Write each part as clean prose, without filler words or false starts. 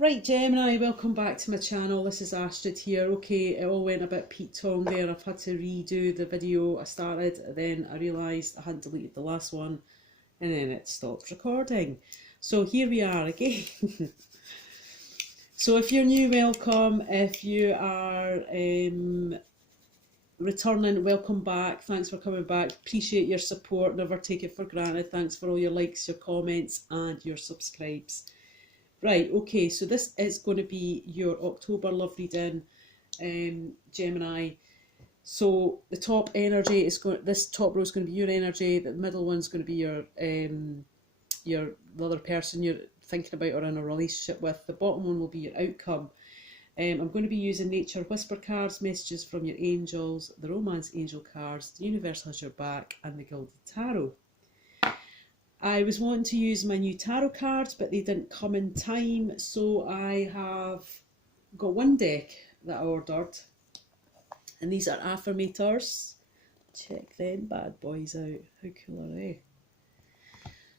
Right, Gemini, welcome back to my channel. This is Astrid here. Okay, it all went a bit Pete Tong there. I've had to redo the video I started, then I realised I hadn't deleted the last one, and then it stopped recording. So here we are again. So if you're new, welcome. If you are returning, welcome back. Thanks for coming back. Appreciate your support. Never take it for granted. Thanks for all your likes, your comments, and your subscribes. Right, okay, so this is going to be your October love reading, Gemini. So the top energy is going. This top row is going to be your energy. The middle one's going to be the other person you're thinking about or in a relationship with. The bottom one will be your outcome. I'm going to be using Nature Whisper cards, messages from your angels, the Romance Angel cards, the Universe Has Your Back, and the Gilded Tarot. I was wanting to use my new tarot cards, but they didn't come in time, so I have got one deck that I ordered, and these are affirmators. Check them bad boys out. How cool are they?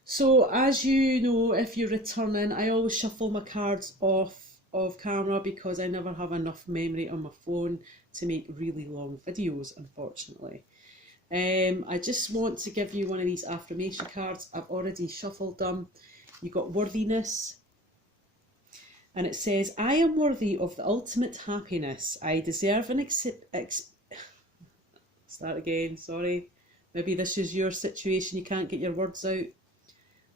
So, as you know, if you're returning, I always shuffle my cards off of camera because I never have enough memory on my phone to make really long videos, unfortunately. I just want to give you one of these affirmation cards. I've already shuffled them. You got worthiness, and it says, I am worthy of the ultimate happiness. I deserve an start again, sorry. Maybe this is your situation, you can't get your words out.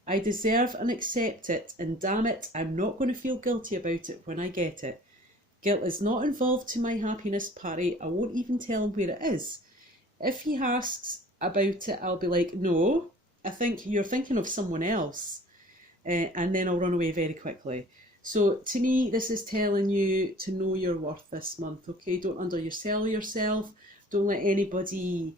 I deserve and accept it, and damn it, I'm not going to feel guilty about it when I get it. Guilt is not involved to my happiness party. I won't even tell him where it is. If he asks about it, I'll be like, no, I think you're thinking of someone else. And then I'll run away very quickly. So to me, this is telling you to know your worth this month, okay? Don't undersell yourself. Don't let anybody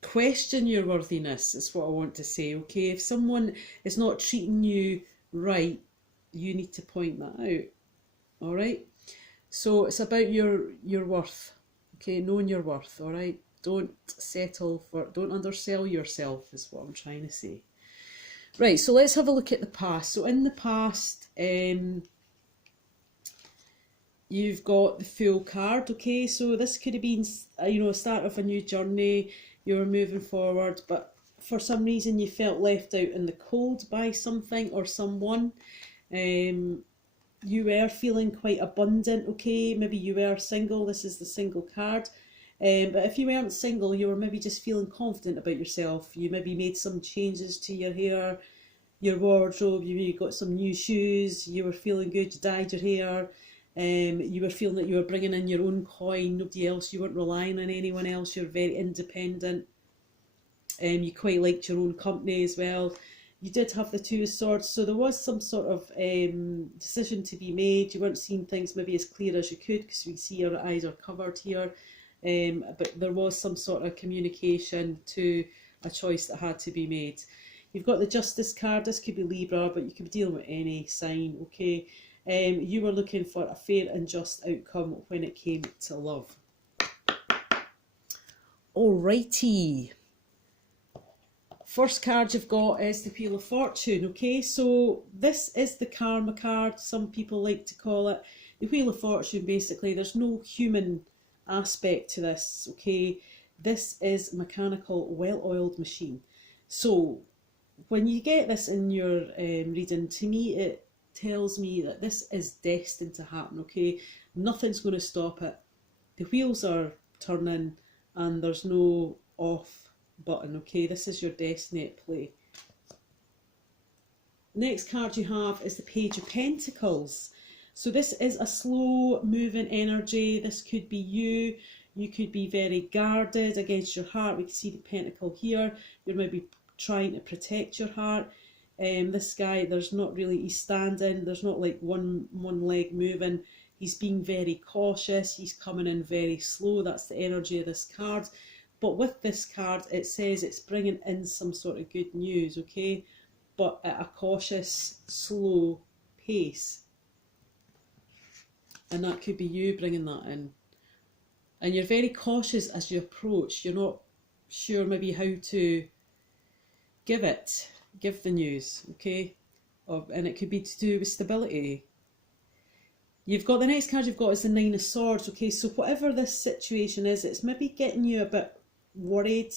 question your worthiness, is what I want to say, okay? If someone is not treating you right, you need to point that out, all right? So it's about your worth. Okay, knowing your worth, all right? Don't settle for, don't undersell yourself is what I'm trying to say. Right, so let's have a look at the past. So in the past, you've got the Fool card, okay? So this could have been, a start of a new journey. You were moving forward, but for some reason you felt left out in the cold by something or someone. You were feeling quite abundant, okay? Maybe you were single, this is the single card. But if you weren't single, you were maybe just feeling confident about yourself. You maybe made some changes to your hair, your wardrobe, you maybe got some new shoes, you were feeling good, you dyed your hair, you were feeling that you were bringing in your own coin, nobody else, you weren't relying on anyone else, you're very independent. You quite liked your own company as well. You did have the Two of Swords, so there was some sort of decision to be made. You weren't seeing things maybe as clear as you could because we see our eyes are covered here. But there was some sort of communication to a choice that had to be made. You've got the Justice card. This could be Libra, but you could be dealing with any sign, okay? You were looking for a fair and just outcome when it came to love. Alrighty. First card you've got is the Wheel of Fortune, okay? So this is the karma card, some people like to call it. The Wheel of Fortune, basically, there's no human aspect to this, okay? This is a mechanical, well-oiled machine. So when you get this in your reading, to me, it tells me that this is destined to happen, okay? Nothing's going to stop it. The wheels are turning and there's no off button, okay? This is your destiny at play. Next card you have is the Page of Pentacles. So this is a slow moving energy. This could be you. You could be very guarded against your heart. We can see the pentacle here. You're maybe trying to protect your heart. This guy, there's not really, he's standing, there's not like one leg moving. He's being very cautious. He's coming in very slow. That's the energy of this card. But with this card, it says it's bringing in some sort of good news, okay? But at a cautious, slow pace. And that could be you bringing that in. And you're very cautious as you approach. You're not sure maybe how to give the news, okay? and it could be to do with stability. You've got the next card you've got is the Nine of Swords. Okay, so whatever this situation is, it's maybe getting you a bit worried,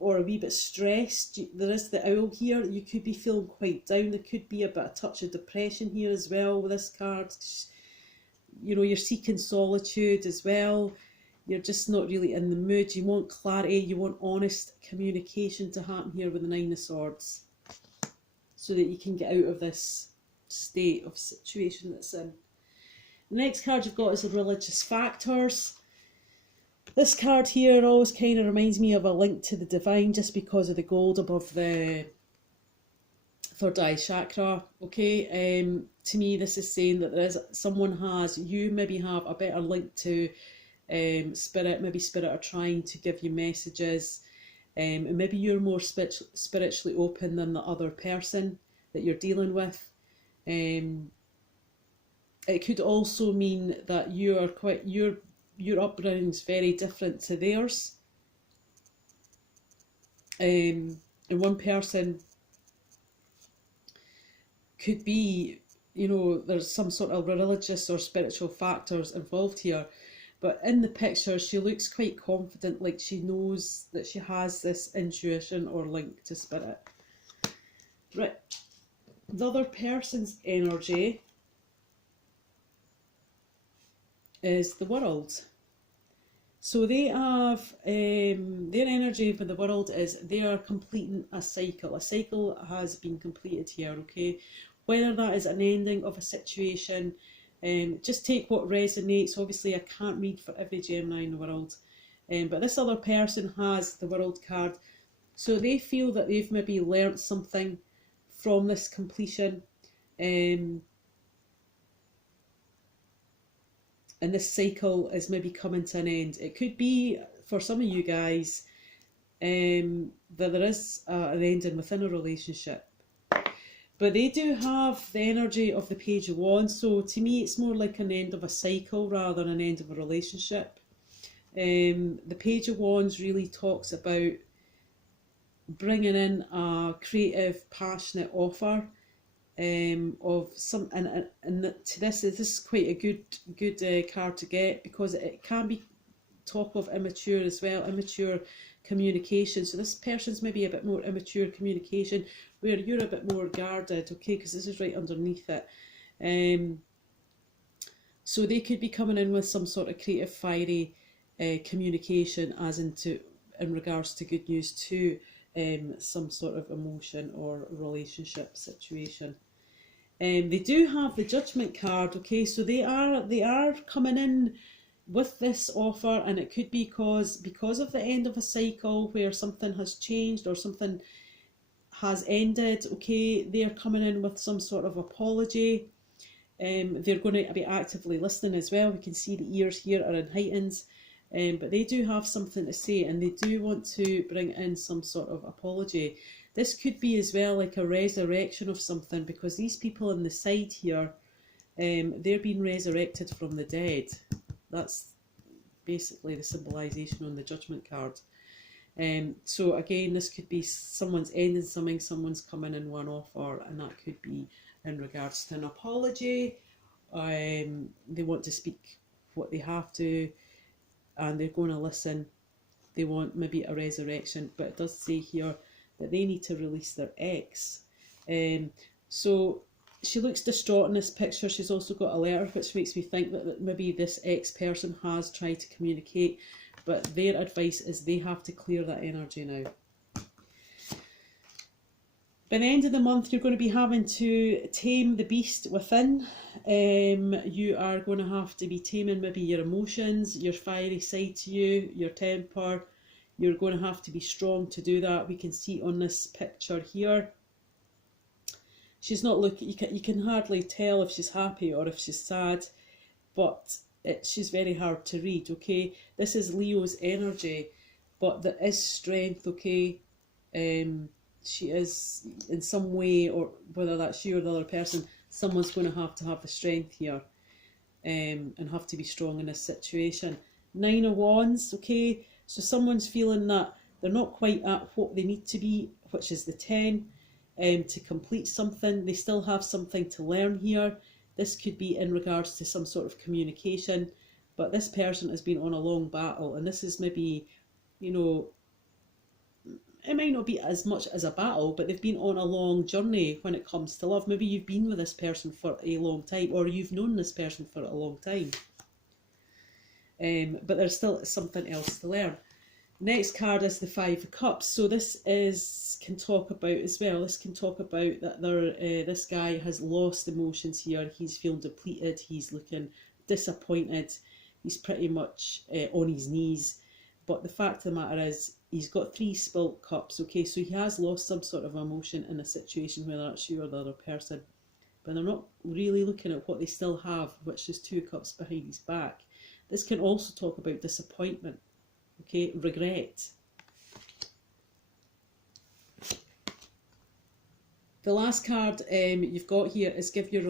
or a wee bit stressed. There is the owl here. You could be feeling quite down. There could be a bit of touch of depression here as well with this card. You know, you're seeking solitude as well. You're just not really in the mood. You want clarity. You want honest communication to happen here with the Nine of Swords, so that you can get out of this state of situation that's in. The next card you've got is the Religious Factors. This card here always kind of reminds me of a link to the divine, just because of the gold above the third eye chakra. Okay, to me this is saying that you maybe have a better link to spirit. Maybe spirit are trying to give you messages, and maybe you're more spiritually open than the other person that you're dealing with. It could also mean that your upbringing is very different to theirs. And one person could be, you know, there's some sort of religious or spiritual factors involved here. But in the picture, she looks quite confident, like she knows that she has this intuition or link to spirit. Right. The other person's energy is the World. So they have, their energy for the World is they are completing a cycle. A cycle has been completed here, okay? Whether that is an ending of a situation, just take what resonates. Obviously, I can't read for every Gemini in the world, but this other person has the World card. So they feel that they've maybe learnt something from this completion, and this cycle is maybe coming to an end. It could be, for some of you guys, that there is an ending within a relationship. But they do have the energy of the Page of Wands, so to me it's more like an end of a cycle rather than an end of a relationship. The Page of Wands really talks about bringing in a creative, passionate offer of some, and to this is quite a good card to get, because it can be talk of immature as well, immature communication. So this person's maybe a bit more immature communication, where you're a bit more guarded, okay, because this is right underneath it. So they could be coming in with some sort of creative, fiery communication, as in regards to good news to some sort of emotion or relationship situation. They do have the Judgment card, okay, so they are coming in with this offer, and it could be because of the end of a cycle where something has changed or something has ended, okay. They're coming in with some sort of apology. They're going to be actively listening as well. We can see the ears here are in heightens, but they do have something to say, and they do want to bring in some sort of apology. This could be as well like a resurrection of something, because these people on the side here, they're being resurrected from the dead. That's basically the symbolisation on the Judgment card. So again, this could be someone's ending something, someone's coming in one offer, and that could be in regards to an apology. They want to speak what they have to, and they're going to listen. They want maybe a resurrection, but it does say here that they need to release their ex. So she looks distraught in this picture. She's also got a letter, which makes me think that maybe this ex-person has tried to communicate, but their advice is they have to clear that energy now. By the end of the month, you're going to be having to tame the beast within. You are going to have to be taming maybe your emotions, your fiery side to you, your temper. You're going to have to be strong to do that. We can see on this picture here, she's not looking, you can hardly tell if she's happy or if she's sad, but she's very hard to read, okay. This is Leo's energy, but there is strength, okay. She is in some way, or whether that's you or the other person, someone's going to have the strength here, and have to be strong in this situation. Nine of Wands, okay, so someone's feeling that they're not quite at what they need to be, which is the 10. to complete something. They still have something to learn here. This could be in regards to some sort of communication, but this person has been on a long battle, and this is maybe, you know, it might not be as much as a battle, but they've been on a long journey when it comes to love. Maybe you've been with this person for a long time, or you've known this person for a long time. But there's still something else to learn. Next card is the Five of Cups. So this can talk about as well. This can talk about that this guy has lost emotions here. He's feeling depleted. He's looking disappointed. He's pretty much on his knees. But the fact of the matter is, he's got 3 spilt cups. Okay, so he has lost some sort of emotion in a situation, whether that's you or the other person. But they're not really looking at what they still have, which is 2 cups behind his back. This can also talk about disappointment, okay, regret. The last card you've got here is give your